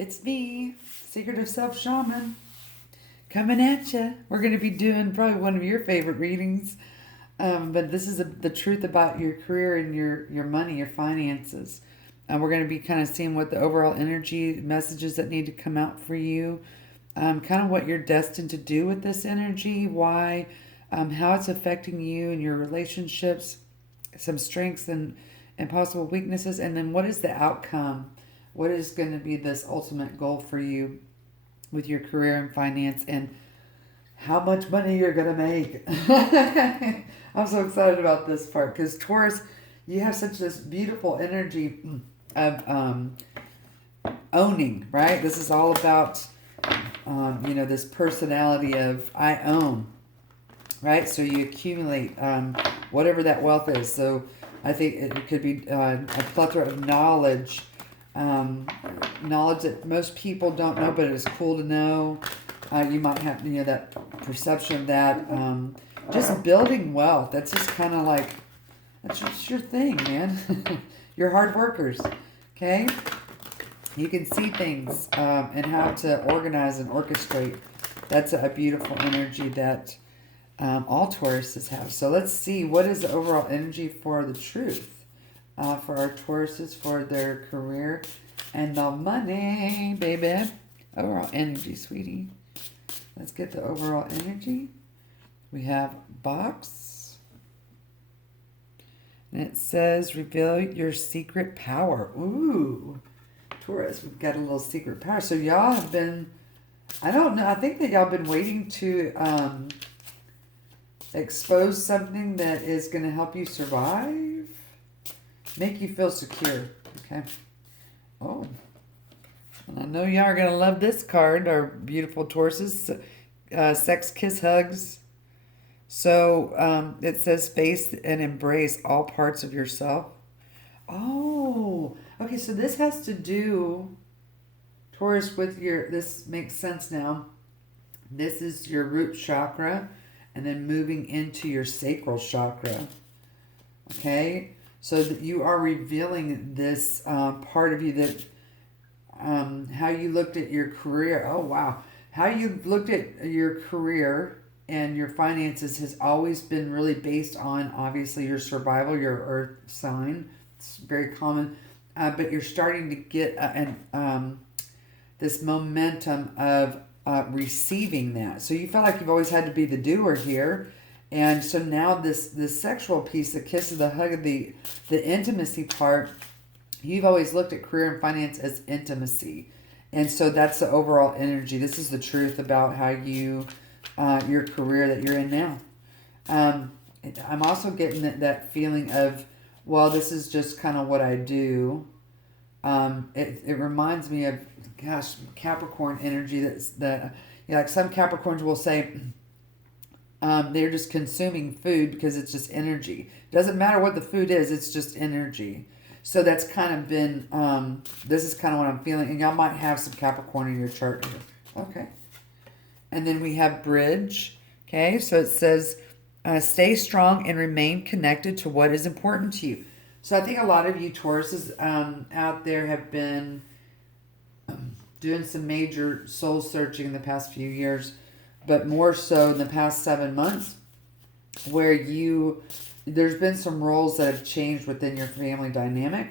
It's me, Secretive Self Shaman, coming at you. We're going to be doing probably one of your favorite readings, but this is the truth about your career and your money, your finances. We're going to be kind of seeing what the overall energy messages that need to come out for you, kind of what you're destined to do with this energy, why, how it's affecting you and your relationships, some strengths and possible weaknesses, and then what is the outcome? What is going to be this ultimate goal for you with your career and finance, and how much money you're going to make? I'm so excited about this part because Taurus, you have such this beautiful energy of owning, right? This is all about, this personality of I own, right? So you accumulate whatever that wealth is. So I think it could be a plethora of knowledge, knowledge that most people don't know, but it is cool to know. You might have, that perception of that. Just building wealth. That's just kind of like, that's just your thing, man. You're hard workers, okay? You can see things and how to organize and orchestrate. That's a beautiful energy that all Tauruses have. So let's see, what is the overall energy for the truth for our Tauruses, for their career and the money, baby. Overall energy, sweetie. Let's get the overall energy. We have box. And it says, reveal your secret power. Ooh, Taurus, we've got a little secret power. So y'all have been, I don't know, I think that y'all been waiting to expose something that is going to help you survive, make you feel secure. Okay. Oh, and I know y'all are going to love this card, our beautiful Tauruses. Sex, kiss, hugs. So it says face and embrace all parts of yourself. Oh, okay. So this has to do, Taurus, with this makes sense now. This is your root chakra, and then moving into your sacral chakra. Okay, so that you are revealing this part of you that how you looked at your career. Oh wow, how you looked at your career and your finances has always been really based on obviously your survival, your earth sign. It's very common, but you're starting to get this momentum of receiving that. So you felt like you've always had to be the doer here. And so now this sexual piece, the kiss, the hug, the intimacy part, you've always looked at career and finance as intimacy. And so that's the overall energy. This is the truth about how you, your career that you're in now. I'm also getting that feeling of, well, this is just kind of what I do. It reminds me of, gosh, Capricorn energy. Like some Capricorns will say they're just consuming food because it's just energy. Doesn't matter what the food is, it's just energy. So that's kind of been, this is kind of what I'm feeling. And y'all might have some Capricorn in your chart here. Okay. And then we have bridge. Okay, so it says, stay strong and remain connected to what is important to you. So I think a lot of you Tauruses out there have been doing some major soul searching in the past few years, but more so in the past 7 months, where there's been some roles that have changed within your family dynamic.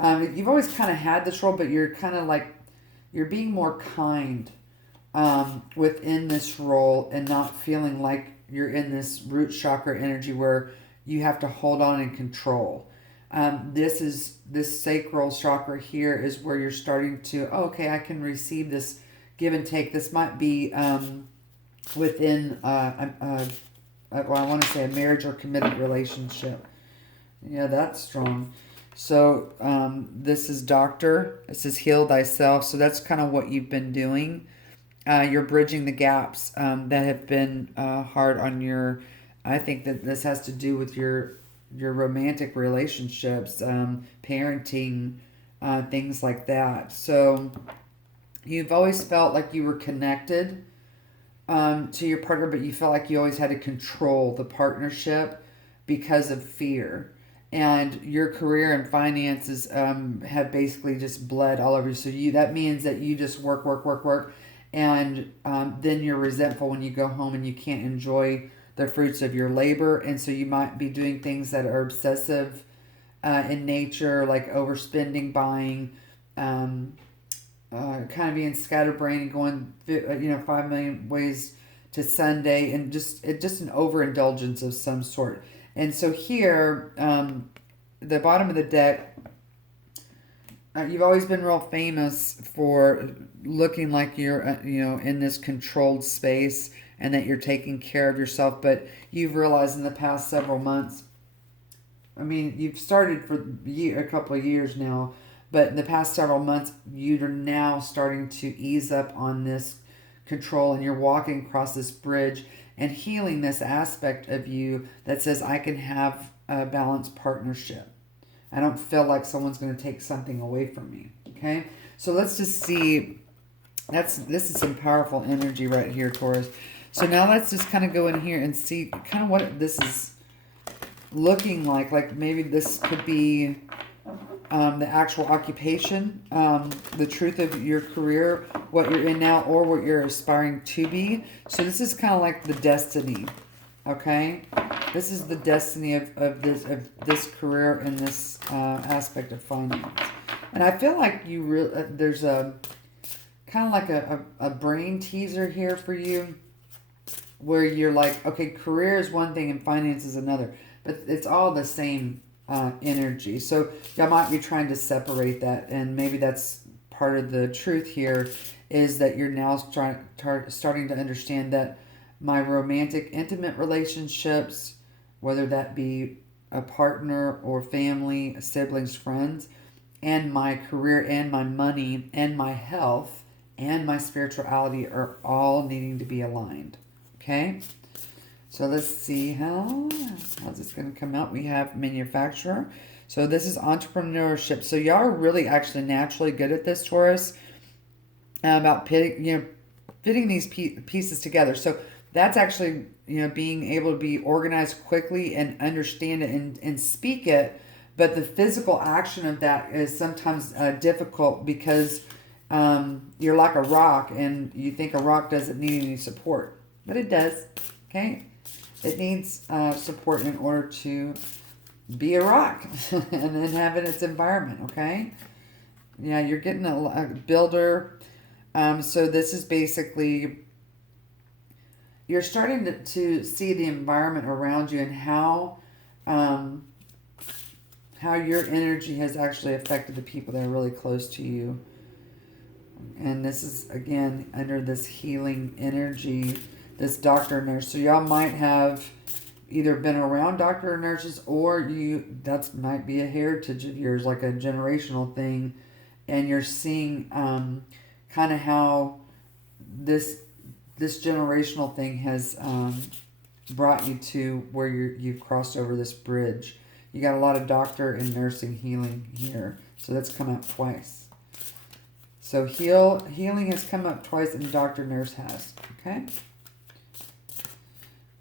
You've always kind of had this role, but you're kind of like, you're being more kind within this role and not feeling like you're in this root chakra energy where you have to hold on and control. This sacral chakra here is where you're starting to, okay, I can receive this give and take. This might be within, well, I want to say a marriage or committed relationship. Yeah, that's strong. So this is doctor. This is heal thyself. So that's kind of what you've been doing. You're bridging the gaps that have been hard on your, I think that this has to do with your romantic relationships, parenting, things like that. So you've always felt like you were connected to your partner, but you felt like you always had to control the partnership because of fear. and your career and finances have basically just bled all over you. So that means that you just work, work, work, work, and then you're resentful when you go home and you can't enjoy the fruits of your labor. And so you might be doing things that are obsessive in nature, like overspending, buying, kind of being scatterbrained and going, 5 million ways to Sunday, and just an overindulgence of some sort. And so here, the bottom of the deck, you've always been real famous for looking like you're, in this controlled space and that you're taking care of yourself. But you've realized in the past several months, I mean, you've started for a couple of years now, but in the past several months, you're now starting to ease up on this control, and you're walking across this bridge and healing this aspect of you that says, I can have a balanced partnership. I don't feel like someone's going to take something away from me. Okay? So let's just see. This is some powerful energy right here, Taurus. So now let's just kind of go in here and see kind of what this is looking like. Like maybe this could be the actual occupation, the truth of your career, what you're in now, or what you're aspiring to be. So this is kind of like the destiny, okay? This is the destiny of this career and this aspect of finance. And I feel like there's a kind of like a brain teaser here for you, where you're like, okay, career is one thing and finance is another, but it's all the same energy. So y'all might be trying to separate that, and maybe that's part of the truth here, is that you're now starting to understand that my romantic, intimate relationships, whether that be a partner or family, siblings, friends, and my career and my money and my health and my spirituality are all needing to be aligned. Okay? So let's see how's this going to come out. We have manufacturer. So this is entrepreneurship. So y'all are really actually naturally good at this, Taurus, about fitting these pieces together. So that's actually, being able to be organized quickly and understand it and speak it. But the physical action of that is sometimes difficult because you're like a rock, and you think a rock doesn't need any support. But it does, okay? It needs support in order to be a rock and inhabit its environment, okay? Yeah, you're getting a builder. So this is basically, you're starting to see the environment around you and how your energy has actually affected the people that are really close to you. And this is, again, under this healing energy, this doctor or nurse. So y'all might have either been around doctor or nurses, or that might be a heritage of yours, like a generational thing, and you're seeing kind of how this generational thing has brought you to where you've crossed over this bridge. You got a lot of doctor and nursing healing here, so that's come up twice. So healing has come up twice, and doctor nurse has. Okay.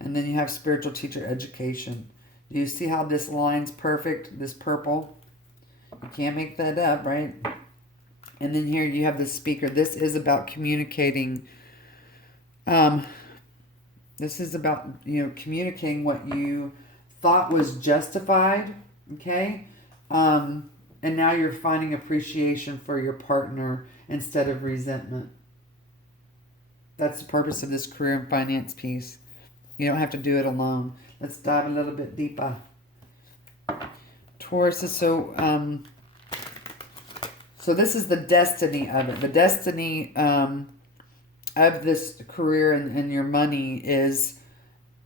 And then you have spiritual teacher education. Do you see how this line's perfect? This purple. You can't make that up, right? And then here you have the speaker. This is about communicating. This is about, communicating what you thought was justified. Okay. And now you're finding appreciation for your partner instead of resentment. That's the purpose of this career and finance piece. You don't have to do it alone. Let's dive a little bit deeper. Taurus is so this is the destiny of it. The destiny of this career and your money is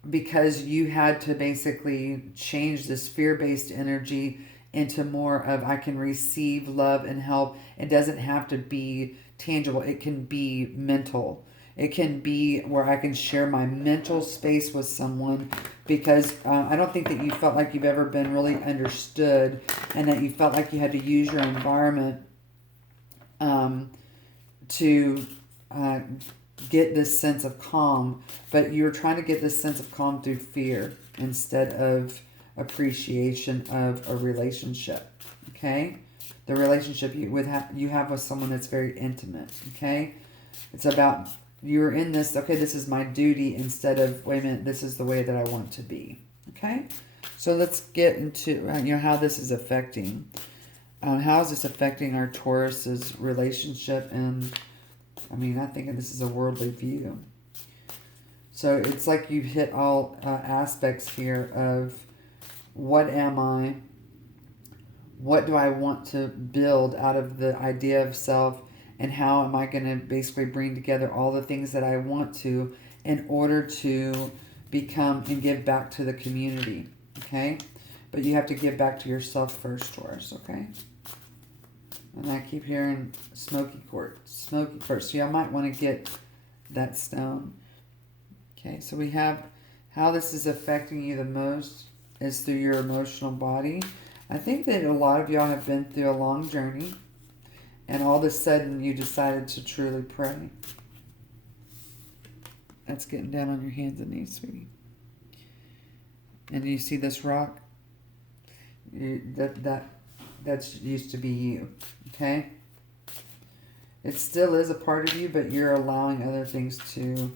because you had to basically change this fear-based energy into more of, I can receive love and help. It doesn't have to be tangible. It can be mental. It can be where I can share my mental space with someone, because I don't think that you felt like you've ever been really understood, and that you felt like you had to use your environment to get this sense of calm. But you're trying to get this sense of calm through fear instead of appreciation of a relationship, okay? The relationship you have with someone that's very intimate, okay? It's about you're in this, okay, this is my duty instead of, wait a minute, this is the way that I want to be, okay? So let's get into, how this is affecting. How is this affecting our Taurus's relationship? And, I think this is a worldly view. So it's like you've hit all aspects here of what am I? What do I want to build out of the idea of self? And how am I going to basically bring together all the things that I want to in order to become and give back to the community, okay? But you have to give back to yourself first, Taurus, okay? And I keep hearing smoky quartz. So I might want to get that stone. Okay, so we have how this is affecting you the most is through your emotional body. I think that a lot of y'all have been through a long journey, and all of a sudden you decided to truly pray. That's getting down on your hands and knees, sweetie. And you see this rock? That's used to be you, okay? It still is a part of you, but you're allowing other things to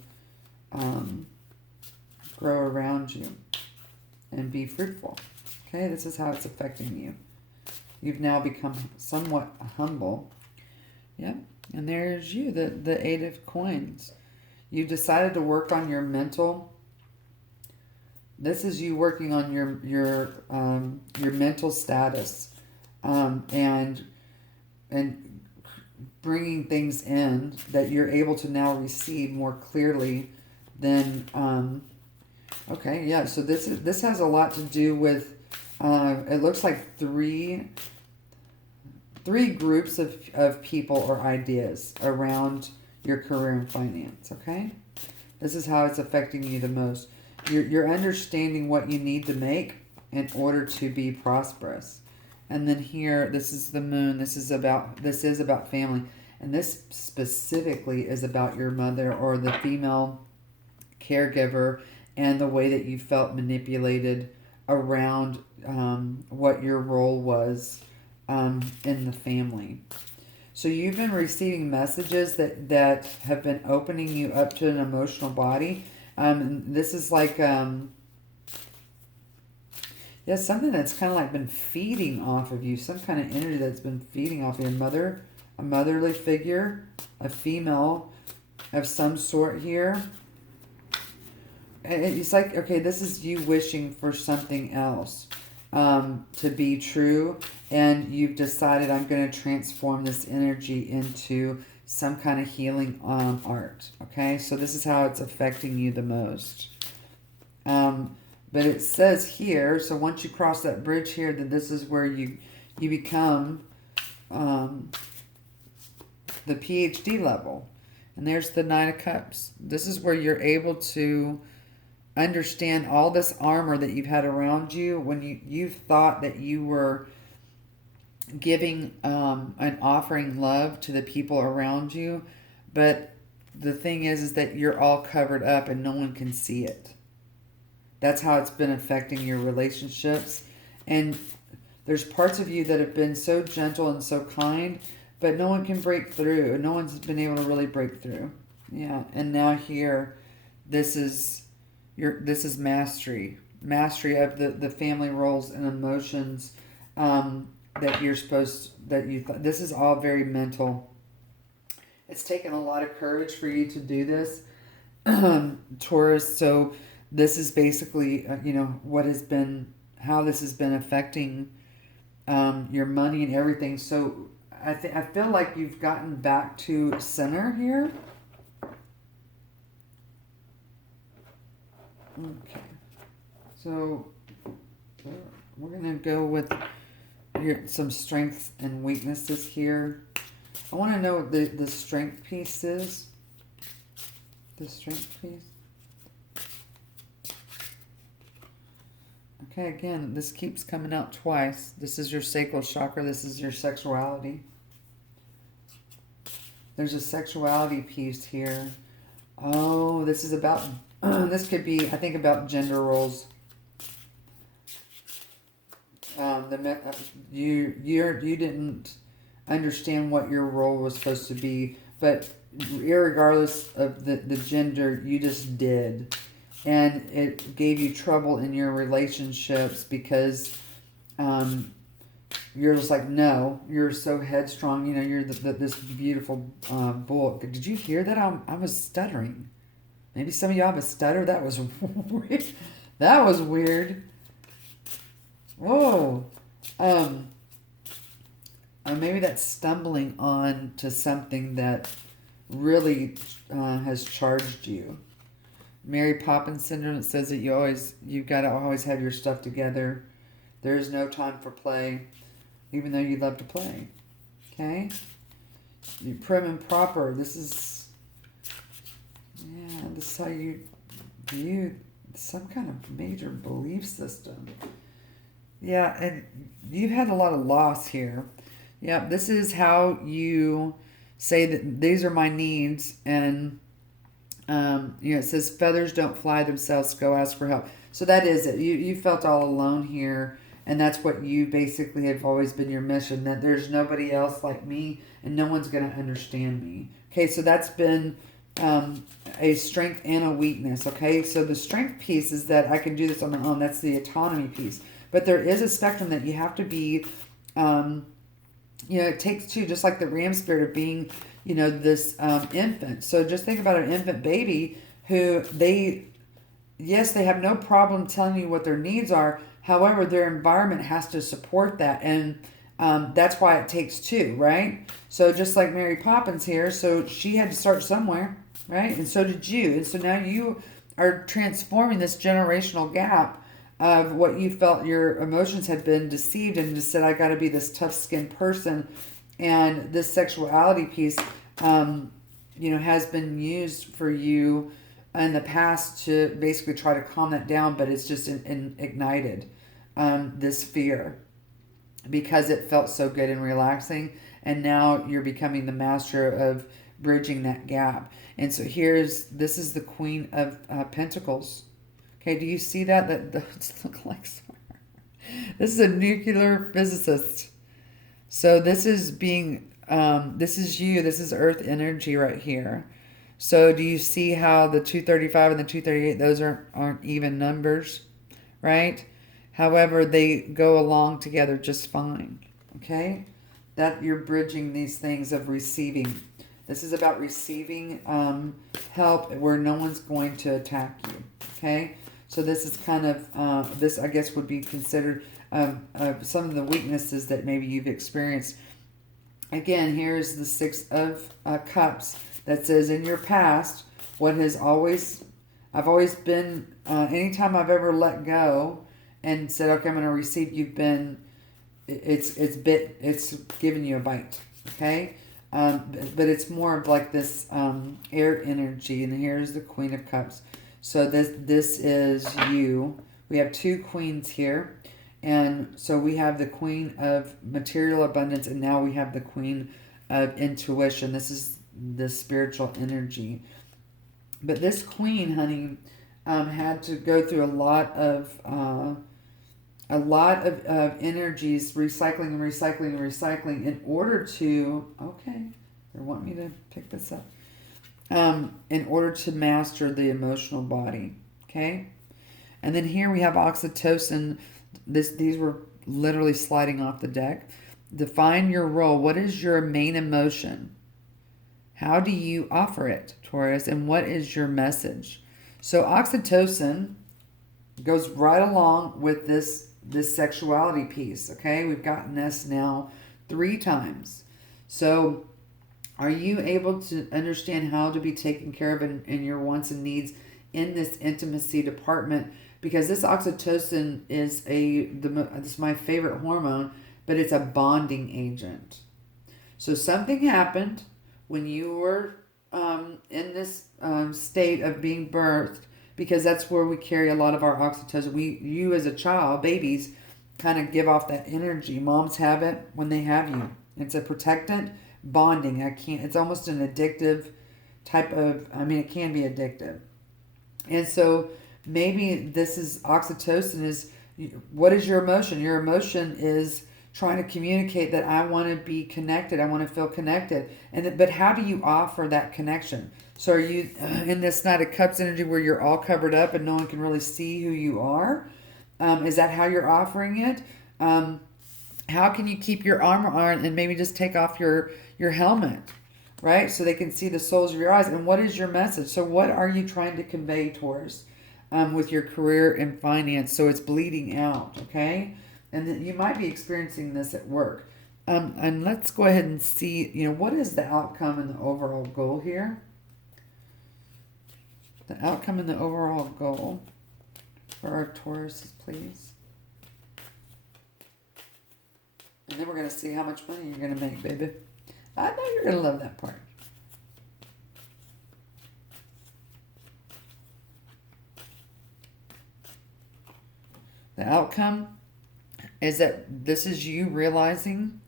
grow around you and be fruitful. Okay, this is how it's affecting you. You've now become somewhat humble. Yep, and there's you, the Eight of Coins. You've decided to work on your mental. This is you working on your mental status, and bringing things in that you're able to now receive more clearly than. Okay, yeah. So this has a lot to do with. It looks like three groups of people or ideas around your career and finance, okay? This is how it's affecting you the most. You're understanding what you need to make in order to be prosperous. And then here, this is the moon. This is about family. And this specifically is about your mother or the female caregiver and the way that you felt manipulated around what your role was in the family. So you've been receiving messages that have been opening you up to an emotional body. This is like, something that's kind of like been feeding off of you. Some kind of energy that's been feeding off your mother, a motherly figure, a female of some sort here. It's like, okay, this is you wishing for something else to be true, and you've decided, I'm going to transform this energy into some kind of healing art, okay? So this is how it's affecting you the most. But it says here, so once you cross that bridge here, then this is where you become the PhD level. And there's the Nine of Cups. This is where you're able to understand all this armor that you've had around you when you've thought that you were giving and offering love to the people around you, but the thing is that you're all covered up and no one can see it. That's how it's been affecting your relationships. And there's parts of you that have been so gentle and so kind, but no one can break through. No one's been able to really break through. Yeah, and now here, this is mastery of the family roles and emotions that you're this is all very mental. It's taken a lot of courage for you to do this, Taurus. So this is basically how this has been affecting your money and everything. So I feel like you've gotten back to center here. Okay, so we're going to go with some strengths and weaknesses here. I want to know what the strength piece is. The strength piece. Okay, again, this keeps coming out twice. This is your sacral chakra. This is your sexuality. There's a sexuality piece here. Oh, this is about... this could be, I think, about gender roles. you didn't understand what your role was supposed to be, but irregardless of the gender, you just did. And it gave you trouble in your relationships because you're just like, no, you're so headstrong. You know, you're this beautiful bull. Did you hear that? I was stuttering. Maybe some of y'all have a stutter. That was weird. That was weird. Whoa. Maybe that's stumbling on to something that really has charged you. Mary Poppins syndrome. It says that you've got to always have your stuff together. There is no time for play, even though you love to play. Okay? You're prim and proper. This is how you view some kind of major belief system. Yeah, and you've had a lot of loss here. Yeah, this is how you say that these are my needs, and it says feathers don't fly themselves, go ask for help. So that is it. You felt all alone here, and that's what you basically have always been your mission, that there's nobody else like me, and no one's going to understand me. Okay, so that's been a strength and a weakness. Okay, so the strength piece is that I can do this on my own. That's the autonomy piece. But there is a spectrum that you have to be, it takes two, just like the ram spirit of being, this infant. So just think about an infant baby who they have no problem telling you what their needs are. However, their environment has to support that. And that's why it takes two, right? So just like Mary Poppins here, so she had to start somewhere, right? And so did you. And so now you are transforming this generational gap of what you felt your emotions had been deceived, and just said, I got to be this tough-skinned person. And this sexuality piece, has been used for you in the past to basically try to calm that down, but it's just ignited this fear because it felt so good and relaxing. And now you're becoming the master of bridging that gap. And so this is the Queen of Pentacles. Okay, do you see that? That does look like this is a nuclear physicist. So this is this is you. This is Earth energy right here. So do you see how the 235 and the 238, those aren't even numbers, right? However, they go along together just fine. Okay, that you're bridging these things of receiving. This is about receiving help where no one's going to attack you. Okay. So this is kind of, this I guess would be considered some of the weaknesses that maybe you've experienced. Again, here's the Six of Cups that says, in your past, I've always been, anytime I've ever let go and said, okay, I'm going to receive, it's given you a bite, okay? But it's more of like this air energy, and here's the Queen of Cups. So this is you. We have two queens here. And so we have the Queen of Material Abundance, and now we have the Queen of Intuition. This is the spiritual energy. But this queen, honey, had to go through a lot of energies, recycling in order to, okay, they want me to pick this up. In order to master the emotional body, okay? And then here we have oxytocin. These were literally sliding off the deck. Define your role. What is your main emotion? How do you offer it, Taurus? And what is your message? So oxytocin goes right along with this sexuality piece, okay? We've gotten this now 3 times. So are you able to understand how to be taken care of in your wants and needs in this intimacy department? Because this oxytocin is this is my favorite hormone, but it's a bonding agent. So something happened when you were in this state of being birthed, because that's where we carry a lot of our oxytocin. You as a child, babies, kind of give off that energy. Moms have it when they have you. It's a protectant bonding. It's almost an addictive type of, it can be addictive. And so maybe this is oxytocin is What is your emotion? Your emotion is trying to communicate that I want to be connected. I want to feel connected. But how do you offer that connection? So are you in this Knight of Cups energy where you're all covered up and no one can really see who you are? Is that how you're offering it? How can you keep your armor on and maybe just take off your helmet, right? So they can see the soles of your eyes. And what is your message? So what are you trying to convey, Taurus, with your career and finance? So it's bleeding out, okay? And then you might be experiencing this at work. And let's go ahead and see, what is the outcome and the overall goal here? The outcome and the overall goal for our Tauruses, please. And then we're going to see how much money you're going to make, baby. I know you're going to love that part. The outcome is that this is you realizing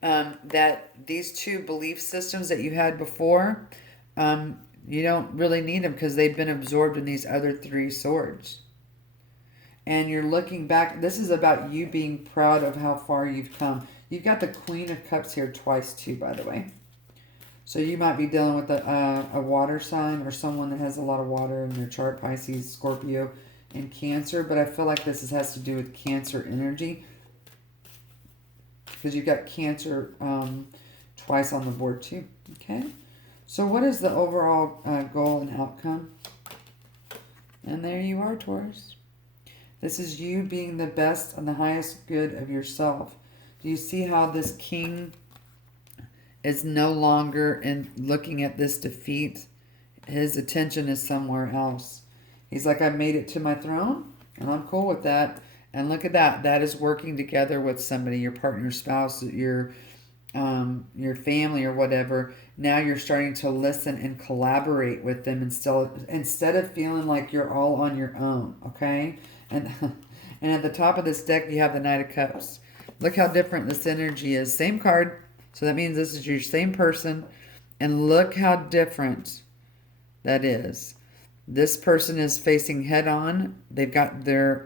that these two belief systems that you had before, you don't really need them because they've been absorbed in these other three swords. And you're looking back. This is about you being proud of how far you've come. You've got the Queen of Cups here twice too, by the way. So you might be dealing with a water sign or someone that has a lot of water in their chart, Pisces, Scorpio, and Cancer. But I feel like this has to do with Cancer energy. Because you've got Cancer twice on the board too. Okay. So what is the overall goal and outcome? And there you are, Taurus. This is you being the best and the highest good of yourself. Do you see how this king is no longer in looking at this defeat? His attention is somewhere else. He's like, I made it to my throne, and I'm cool with that. And look at that. That is working together with somebody, your partner, spouse, your family or whatever. Now you're starting to listen and collaborate with them instead of feeling like you're all on your own, okay? And at the top of this deck, you have the Knight of Cups. Look how different this energy is. Same card. So that means this is your same person. And look how different that is. This person is facing head on. They've got their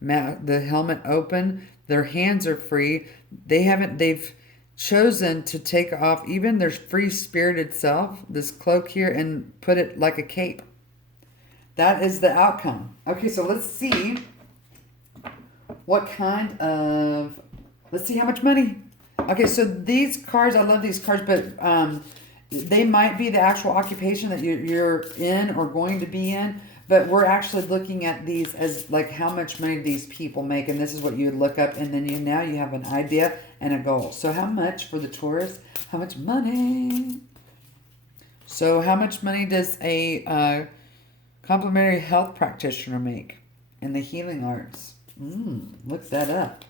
the helmet open. Their hands are free. They've chosen to take off even their free-spirited self, this cloak here, and put it like a cape. That is the outcome. Okay, so let's see what kind of... Let's see how much money. Okay, so these cards, I love these cards, but they might be the actual occupation that you're in or going to be in, but we're actually looking at these as like how much money these people make, and this is what you would look up, and then now you have an idea and a goal. So how much for the Taurus? How much money? So how much money does a... complementary health practitioner make in the healing arts? Look that up.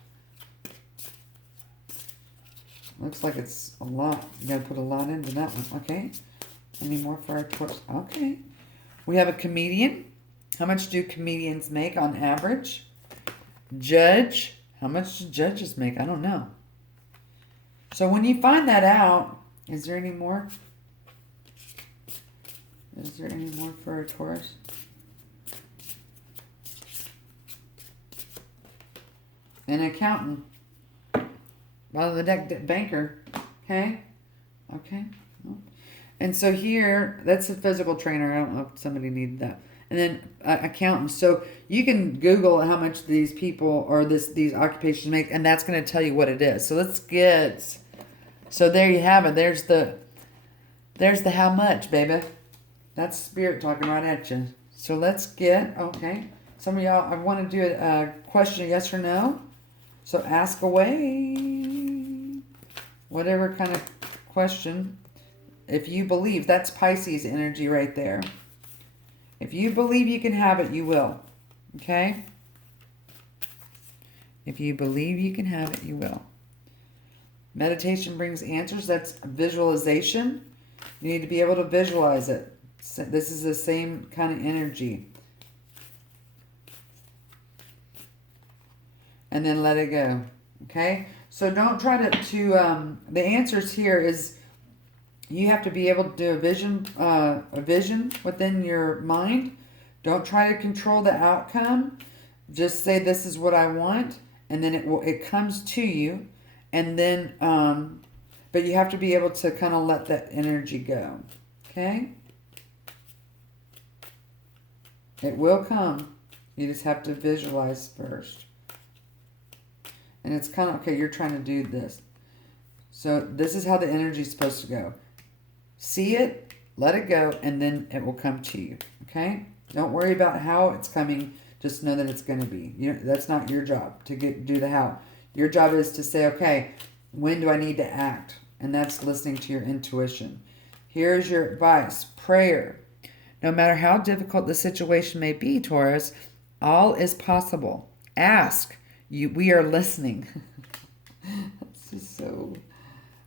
Looks like it's a lot. You got to put a lot into that one. Okay. Any more for our Taurus? Okay. We have a comedian. How much do comedians make on average? Judge. How much do judges make? I don't know. So when you find that out, is there any more? Is there any more for our Taurus? An accountant. Bottom of the deck, banker. Okay. Okay. And so here, that's a physical trainer. I don't know if somebody needed that. And then accountant. So you can Google how much these people or these occupations make, and that's going to tell you what it is. So let's get. So there you have it. There's the how much, baby. That's spirit talking right at you. So let's get, okay. Some of y'all, I want to do a question, yes or no. So ask away. Whatever kind of question. If you believe, that's Pisces energy right there. If you believe you can have it, you will. Okay? If you believe you can have it, you will. Meditation brings answers. That's visualization. You need to be able to visualize it. This is the same kind of energy. And then let it go. Okay? So don't try to the answers here is you have to be able to do a vision within your mind. Don't try to control the outcome. Just say, this is what I want, and then it comes to you, and then but you have to be able to kind of let that energy go. Okay? It will come. You just have to visualize first. And it's kind of, okay, you're trying to do this. So this is how the energy is supposed to go. See it, let it go, and then it will come to you. Okay? Don't worry about how it's coming. Just know that it's going to be. That's not your job to do the how. Your job is to say, okay, when do I need to act? And that's listening to your intuition. Here's your advice. Prayer. No matter how difficult the situation may be, Taurus, all is possible. Ask. We are listening. That's just so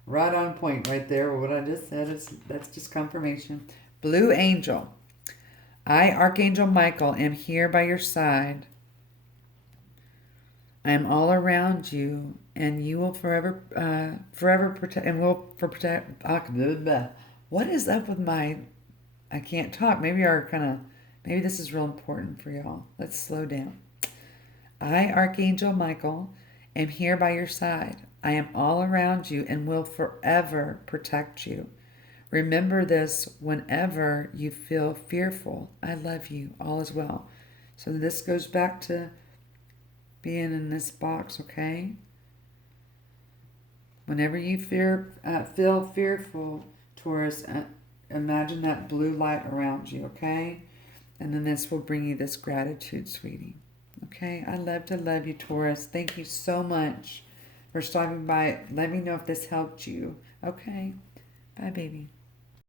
right on point right there. What I just said that's just confirmation. Blue Angel. I, Archangel Michael, am here by your side. I am all around you, and you will forever protect, and will protect. What is up with my? I can't talk. Maybe maybe this is real important for y'all. Let's slow down. I, Archangel Michael, am here by your side. I am all around you and will forever protect you. Remember this whenever you feel fearful. I love you. All is well. So this goes back to being in this box, okay? Whenever you feel fearful, Taurus, imagine that blue light around you, okay? And then this will bring you this gratitude, sweetie. Okay? I love to love you, Taurus. Thank you so much for stopping by. Let me know if this helped you. Okay? Bye, baby.